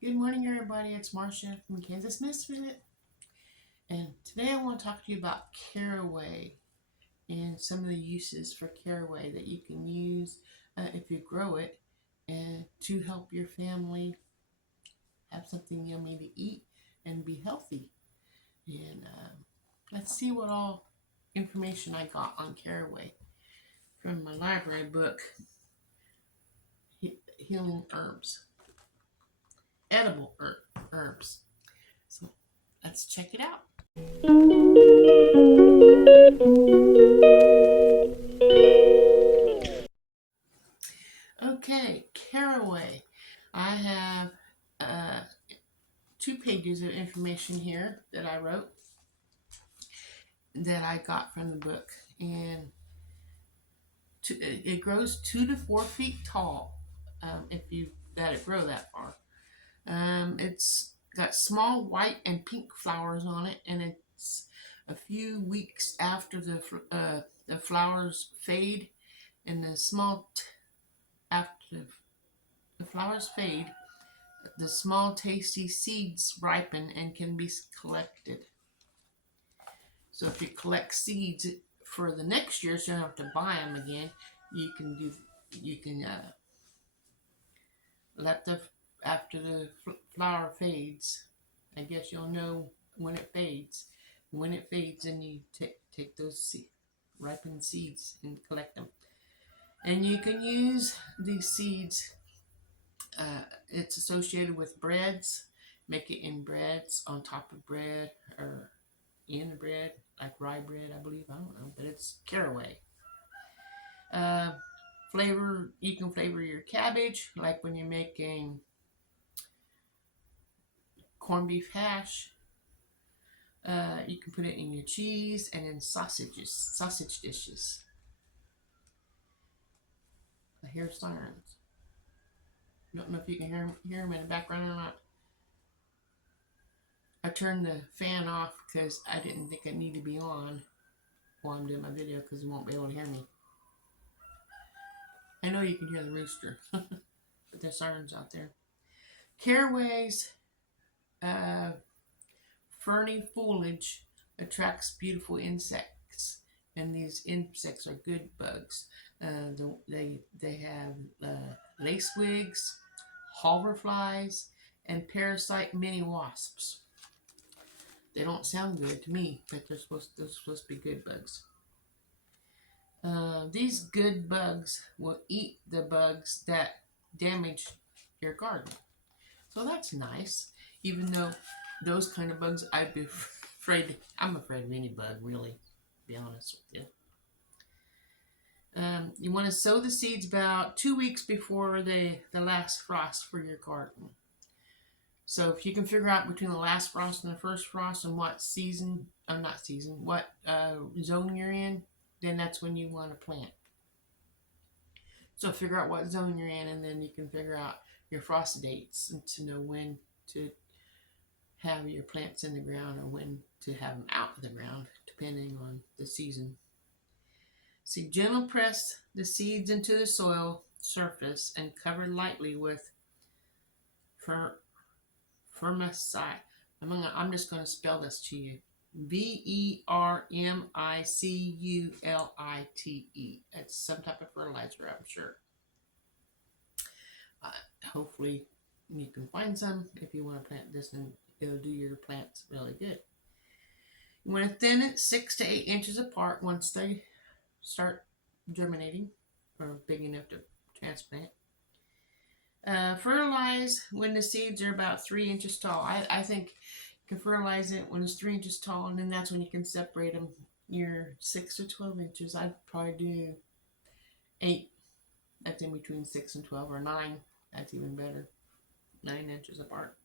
Good morning, everybody. It's Marcia from Kansas Misfit, and today I want to talk to you about caraway and some of the uses for caraway that you can use if you grow it and to help your family have something yummy to eat and be healthy. And let's see what all information I got on caraway from my library book, Healing Herbs, Edible Herbs. So let's check it out. Okay, caraway. I have uh, 2 pages of information here that I wrote that I got from the book, and it grows 2 to 4 feet tall. If you let it grow that far, it's got small white and pink flowers on it, and it's a few weeks after the flowers fade, and after the flowers fade, the small tasty seeds ripen and can be collected. So if you collect seeds for the next year, so you don't have to buy them again, you can let the after the flower fades. I guess you'll know when it fades. When it fades, then you take those ripened seeds and collect them. And you can use these seeds. It's associated with breads. Make it in breads, on top of bread, or in the bread, like rye bread, I believe. I don't know, but it's caraway. Uh, you can flavor your cabbage, like when you're making corned beef hash. You can put it in your cheese and in sausage dishes. I hear sirens. Don't know if you can hear them in the background or not. I turned the fan off because I didn't think it needed to be on while I'm doing my video, because you won't be able to hear me. I know you can hear the rooster, but there's sirens out there. Caraway's uh, ferny foliage attracts beautiful insects, and these insects are good bugs. They have lacewings, hoverflies, and parasite mini wasps. They don't sound good to me, but they're supposed to be good bugs. These good bugs will eat the bugs that damage your garden. So that's nice. Even though those kind of bugs, I'd be afraid. I'm afraid of any bug, really, to be honest with you. You want to sow the seeds about 2 weeks before the last frost for your garden. So if you can figure out between the last frost and the first frost and what what zone you're in, then that's when you want to plant. So figure out what zone you're in, and then you can figure out your frost dates and to know when to have your plants in the ground or when to have them out of the ground, depending on the season. So gentle press the seeds into the soil surface and cover lightly with vermicide. I'm just going to spell this to you. VERMICULITE. It's some type of fertilizer, I'm sure. Hopefully you can find some if you want to plant this, and it'll do your plants really good. You want to thin it 6 to 8 inches apart once they start germinating or big enough to transplant. Fertilize when the seeds are about 3 inches tall. I think you can fertilize it when it's 3 inches tall, and then that's when you can separate them. You're 6 to 12 inches. I'd probably do 8. That's in between 6 and 12, or 9. That's even better. 9 inches apart.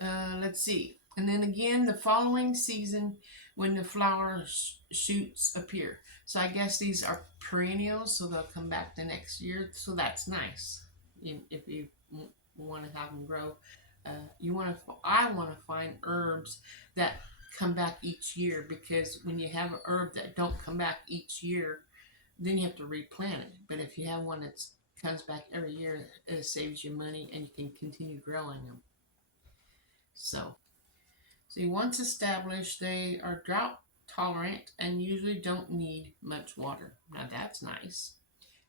Let's see. And then again, the following season when the flower shoots appear. So I guess these are perennials, so they'll come back the next year. So that's nice. If you want to have them grow, I want to find herbs that come back each year, because when you have an herb that don't come back each year, then you have to replant it. But if you have one that's comes back every year, it saves you money and you can continue growing them. So, see, once established, they are drought tolerant and usually don't need much water. Now that's nice.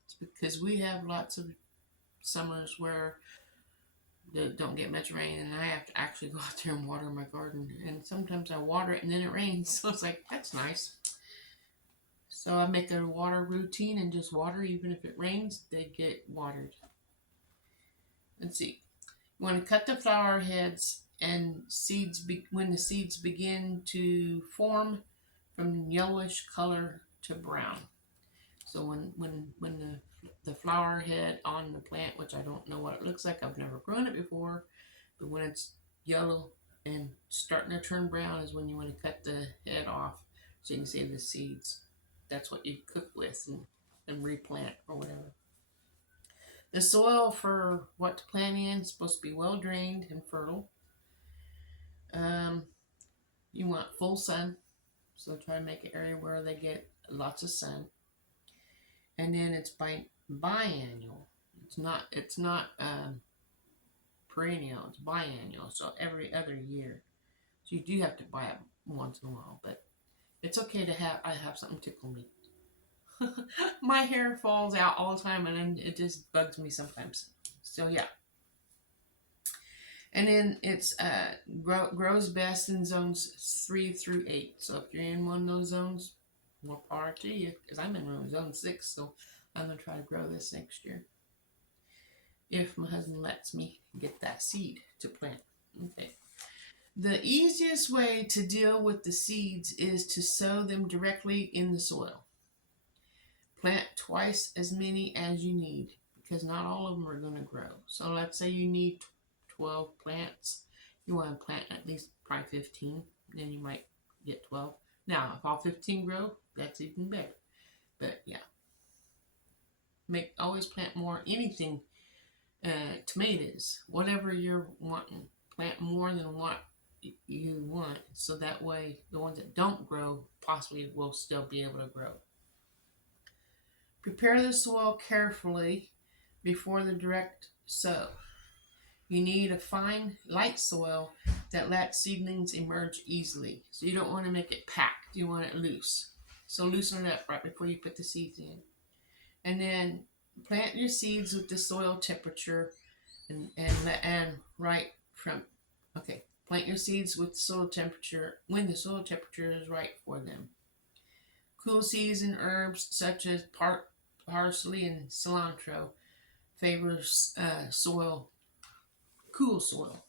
It's because we have lots of summers where they don't get much rain and I have to actually go out there and water my garden. And sometimes I water it and then it rains. So it's like, that's nice. So I make a water routine and just water. Even if it rains, they get watered. Let's see. You want to cut the flower heads and seeds when the seeds begin to form from yellowish color to brown. So when the flower head on the plant, which I don't know what it looks like, I've never grown it before, but when it's yellow and starting to turn brown is when you want to cut the head off so you can save the seeds. That's what you cook with and replant or whatever. The soil for what to plant in is supposed to be well drained and fertile. You want full sun, so try to make an area where they get lots of sun. And then it's biannual. It's not perennial. It's biannual, so every other year. So you do have to buy it once in a while, but it's okay to have. I have something tickle me. My hair falls out all the time, and then it just bugs me sometimes. So yeah. And then it's grows best in zones 3 through 8. So if you're in one of those zones, more power to you, because I'm in zone 6, so I'm going to try to grow this next year. If my husband lets me get that seed to plant. Okay. The easiest way to deal with the seeds is to sow them directly in the soil. Plant twice as many as you need, because not all of them are going to grow. So let's say you need 12 plants. You want to plant at least probably 15, then you might get 12. Now, if all 15 grow, that's even better. But yeah, always plant more. Anything, tomatoes, whatever you're wanting, plant more than what you want, so that way the ones that don't grow possibly will still be able to grow. Prepare the soil carefully before the direct sow. You need a fine, light soil that lets seedlings emerge easily. So you don't want to make it packed. You want it loose. So loosen it up right before you put the seeds in. And then plant your seeds with the soil temperature plant your seeds with soil temperature when the soil temperature is right for them. Cool seeds and herbs such as parsley and cilantro favors cool soil.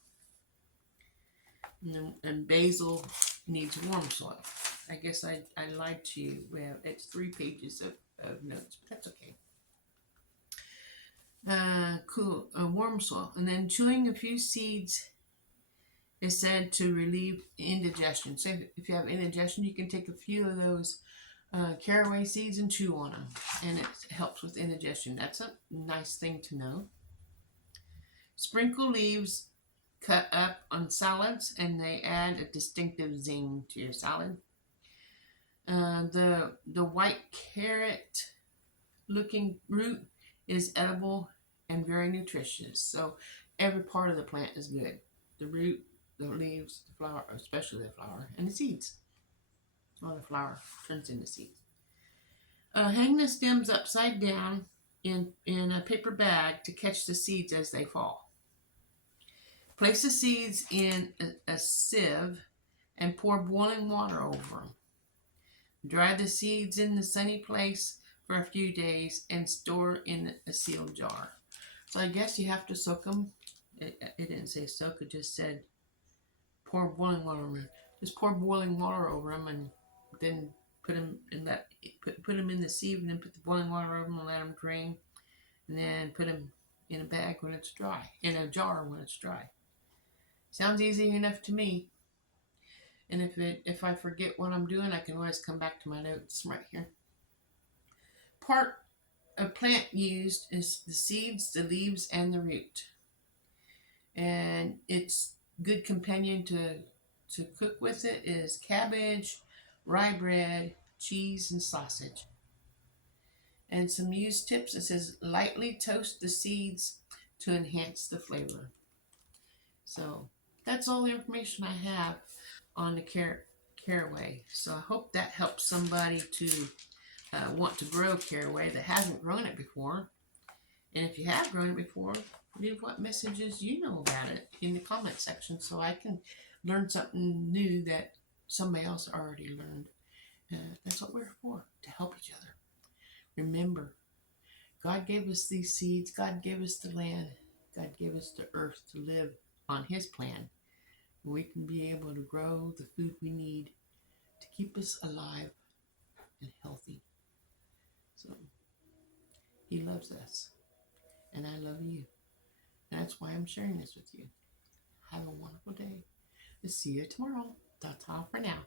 And basil needs warm soil. I guess I lied to you. Well, it's 3 pages of notes, but that's okay. Warm soil. And then chewing a few seeds is said to relieve indigestion. So if you have indigestion, you can take a few of those caraway seeds and chew on them, and it helps with indigestion. That's a nice thing to know. Sprinkle leaves cut up on salads, and they add a distinctive zing to your salad. The white carrot looking root is edible and very nutritious. So every part of the plant is good. The root, the leaves, the flower, especially the flower, and the seeds. Well, the flower turns into seeds. Hang the stems upside down in a paper bag to catch the seeds as they fall. Place the seeds in a sieve and pour boiling water over them. Dry the seeds in the sunny place for a few days and store in a sealed jar. So I guess you have to soak them. It didn't say soak, it just said pour boiling water over them. Just pour boiling water over them and then put them in put them in the sieve and then put the boiling water over them and let them drain. And then put them in a bag when it's dry, in a jar when it's dry. Sounds easy enough to me. And if I forget what I'm doing, I can always come back to my notes right here. Part of plant used is the seeds, the leaves, and the root. And it's good companion to cook with it is cabbage, rye bread, cheese, and sausage. And some used tips. It says lightly toast the seeds to enhance the flavor. So that's all the information I have on the caraway. So I hope that helps somebody to want to grow caraway that hasn't grown it before. And if you have grown it before, leave what messages you know about it in the comment section so I can learn something new that somebody else already learned. That's what we're for, to help each other. Remember, God gave us these seeds. God gave us the land. God gave us the earth to live on His plan. We can be able to grow the food we need to keep us alive and healthy. So He loves us, and I love you. That's why I'm sharing this with you. Have a wonderful day. See you tomorrow. Ta-ta for now.